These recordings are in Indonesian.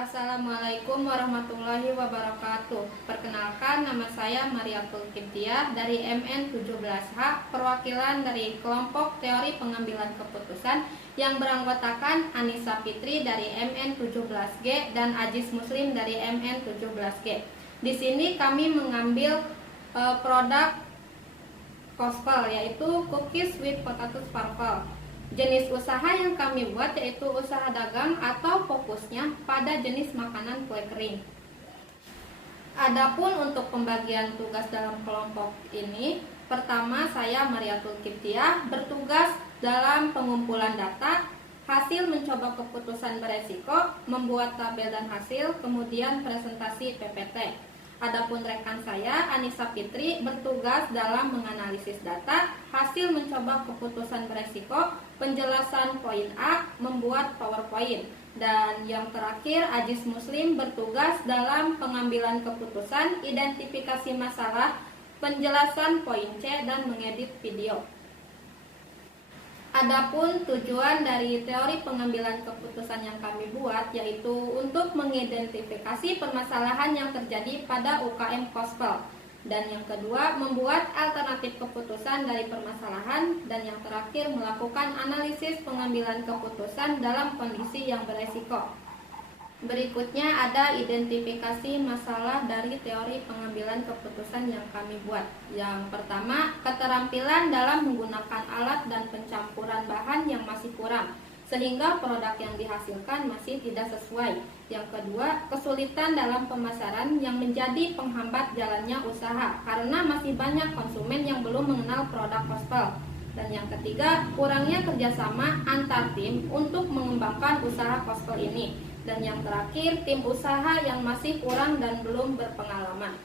Assalamualaikum warahmatullahi wabarakatuh. Perkenalkan, nama saya Mariatul Kiptiah dari MN17H, perwakilan dari kelompok teori pengambilan keputusan yang beranggotakan Anissa Fitri dari MN17G dan Ajis Muslim dari MN17G. Di sini kami mengambil produk Kospel, yaitu cookies with potato sparkle. Jenis usaha yang kami buat yaitu usaha dagang atau fokusnya pada jenis makanan kue kering. Adapun untuk pembagian tugas dalam kelompok ini, pertama saya Mariatul Kiptiah bertugas dalam pengumpulan data, hasil mencoba keputusan beresiko, membuat tabel dan hasil, kemudian presentasi PPT. Adapun rekan saya, Anissa Fitri, bertugas dalam menganalisis data, hasil mencoba keputusan beresiko, penjelasan poin A, membuat PowerPoint. Dan yang terakhir, Ajis Muslim bertugas dalam pengambilan keputusan, identifikasi masalah, penjelasan poin C, dan mengedit video. Adapun tujuan dari teori pengambilan keputusan yang kami buat yaitu untuk mengidentifikasi permasalahan yang terjadi pada UKM Kospel. Dan yang kedua, membuat alternatif keputusan dari permasalahan. Dan yang terakhir, melakukan analisis pengambilan keputusan dalam kondisi yang beresiko. Berikutnya ada identifikasi masalah dari teori pengambilan keputusan yang kami buat. Yang pertama, keterampilan dalam menggunakan alat dan pencampuran bahan yang masih kurang, sehingga produk yang dihasilkan masih tidak sesuai. Yang kedua, kesulitan dalam pemasaran yang menjadi penghambat jalannya usaha, karena masih banyak konsumen yang belum mengenal produk Kospel. Dan yang ketiga, kurangnya kerjasama antar tim untuk mengembangkan usaha Kospel ini. Dan yang terakhir, tim usaha yang masih kurang dan belum berpengalaman.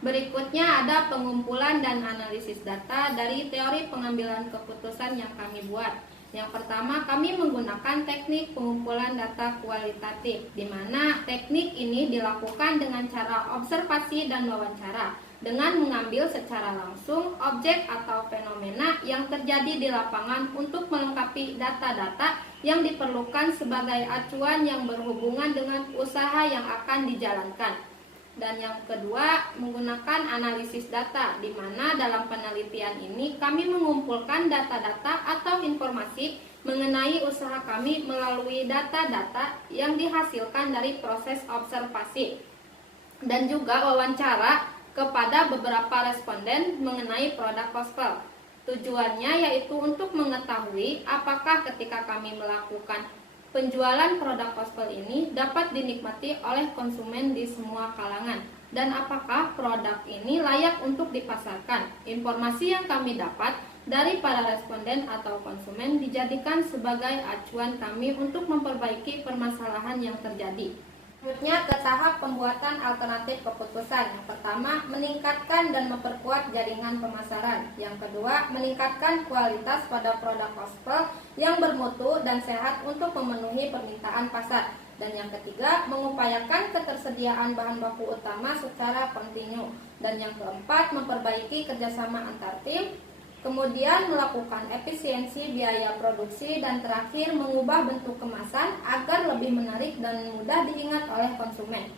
Berikutnya ada pengumpulan dan analisis data dari teori pengambilan keputusan yang kami buat. Yang pertama, kami menggunakan teknik pengumpulan data kualitatif, di mana teknik ini dilakukan dengan cara observasi dan wawancara, dengan mengambil secara langsung objek atau fenomena yang terjadi di lapangan untuk melengkapi data-data yang diperlukan sebagai acuan yang berhubungan dengan usaha yang akan dijalankan. Dan yang kedua, menggunakan analisis data, di mana dalam penelitian ini kami mengumpulkan data-data atau informasi mengenai usaha kami melalui data-data yang dihasilkan dari proses observasi dan juga wawancara kepada beberapa responden mengenai produk Kospel. Tujuannya yaitu untuk mengetahui apakah ketika kami melakukan penjualan produk Kospel ini dapat dinikmati oleh konsumen di semua kalangan, dan apakah produk ini layak untuk dipasarkan. Informasi yang kami dapat dari para responden atau konsumen dijadikan sebagai acuan kami untuk memperbaiki permasalahan yang terjadi. Selanjutnya ke tahap pembuatan alternatif keputusan. Yang pertama, meningkatkan dan memperkuat jaringan pemasaran. Yang kedua, meningkatkan kualitas pada produk Kospel yang bermutu dan sehat untuk memenuhi permintaan pasar. Dan yang ketiga, mengupayakan ketersediaan bahan baku utama secara kontinu. Dan yang keempat, memperbaiki kerjasama antar tim. Kemudian melakukan efisiensi biaya produksi, dan terakhir mengubah bentuk kemasan agar lebih menarik dan mudah diingat oleh konsumen.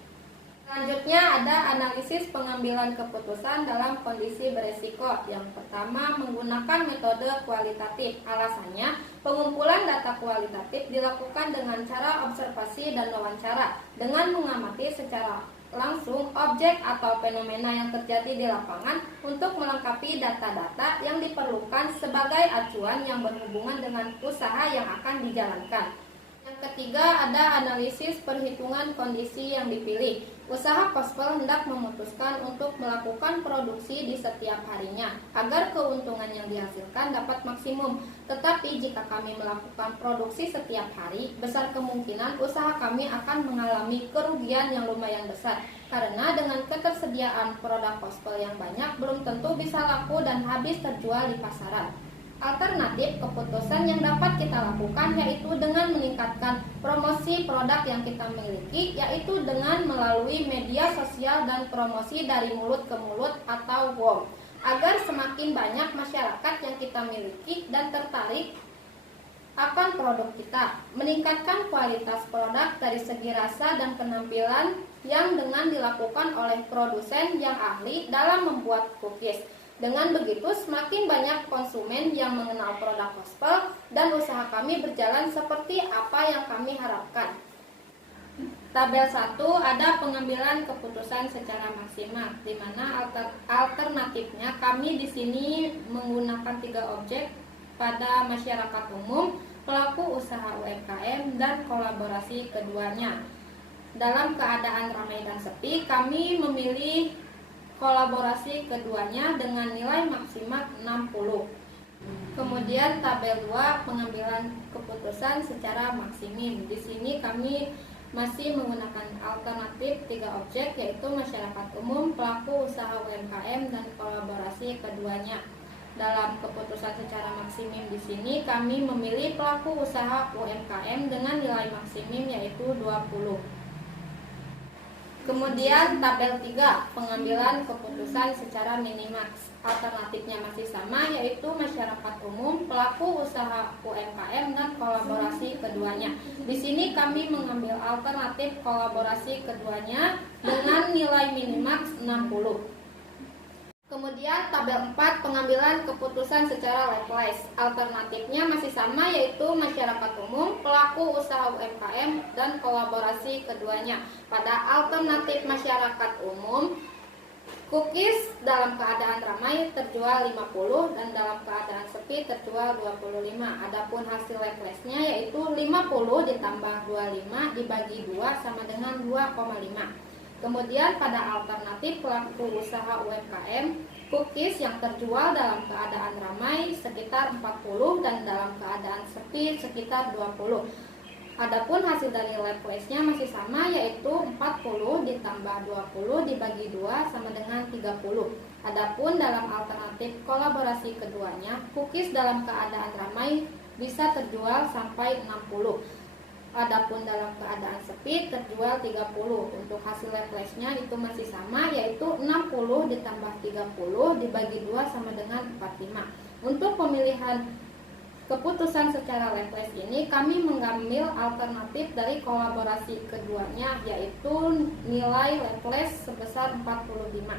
Selanjutnya ada analisis pengambilan keputusan dalam kondisi beresiko. Yang pertama, menggunakan metode kualitatif. Alasannya, pengumpulan data kualitatif dilakukan dengan cara observasi dan wawancara, dengan mengamati secara langsung objek atau fenomena yang terjadi di lapangan untuk melengkapi data-data yang diperlukan sebagai acuan yang berhubungan dengan usaha yang akan dijalankan. Yang ketiga ada analisis perhitungan kondisi yang dipilih. Usaha Kospel hendak memutuskan untuk melakukan produksi di setiap harinya agar keuntungan yang dihasilkan dapat maksimum. Tetapi jika kami melakukan produksi setiap hari, besar kemungkinan usaha kami akan mengalami kerugian yang lumayan besar, karena dengan ketersediaan produk Kospel yang banyak belum tentu bisa laku dan habis terjual di pasaran. Alternatif keputusan yang dapat kita lakukan yaitu dengan meningkatkan promosi produk yang kita miliki, yaitu dengan melalui media sosial dan promosi dari mulut ke mulut atau word, agar semakin banyak masyarakat yang kita miliki dan tertarik akan produk kita, meningkatkan kualitas produk dari segi rasa dan penampilan yang dengan dilakukan oleh produsen yang ahli dalam membuat cookies. Dengan begitu, semakin banyak konsumen yang mengenal produk gospel dan usaha kami berjalan seperti apa yang kami harapkan. Tabel 1 ada pengambilan keputusan secara maksimal, di mana alternatifnya kami di sini menggunakan 3 objek pada masyarakat umum, pelaku usaha UMKM, dan kolaborasi keduanya. Dalam keadaan ramai dan sepi, kami memilih kolaborasi keduanya dengan nilai maksimal 60. Kemudian tabel 2 pengambilan keputusan secara maksimum. Di sini kami masih menggunakan alternatif 3 objek, yaitu masyarakat umum, pelaku usaha UMKM, dan kolaborasi keduanya. Dalam keputusan secara maksimum di sini kami memilih pelaku usaha UMKM dengan nilai maksimum yaitu 20. Kemudian tabel 3 pengambilan keputusan secara minimaks. Alternatifnya masih sama, yaitu masyarakat umum, pelaku usaha UMKM, dan kolaborasi keduanya. Di sini kami mengambil alternatif kolaborasi keduanya dengan nilai minimaks 60. Kemudian tabel 4 pengambilan keputusan secara levelized. Alternatifnya masih sama, yaitu masyarakat umum, pelaku usaha UMKM, dan kolaborasi keduanya. Pada alternatif masyarakat umum, cookies dalam keadaan ramai terjual 50 dan dalam keadaan sepi terjual 25. Adapun hasil levelized-nya yaitu 50 ditambah 25 dibagi 2 sama dengan 2,5. Kemudian pada alternatif pelaku usaha UMKM, cookies yang terjual dalam keadaan ramai sekitar 40 dan dalam keadaan sepi sekitar 20. Adapun hasil dari levelized-nya masih sama, yaitu 40 ditambah 20 dibagi 2 sama dengan 30. Adapun dalam alternatif kolaborasi keduanya, cookies dalam keadaan ramai bisa terjual sampai 60. Adapun dalam keadaan sepi terjual 30. Untuk hasil levelized-nya itu masih sama, yaitu 60 ditambah 30 dibagi 2 sama dengan 45. Untuk pemilihan keputusan secara levelized ini kami mengambil alternatif dari kolaborasi keduanya, yaitu nilai levelized sebesar 45.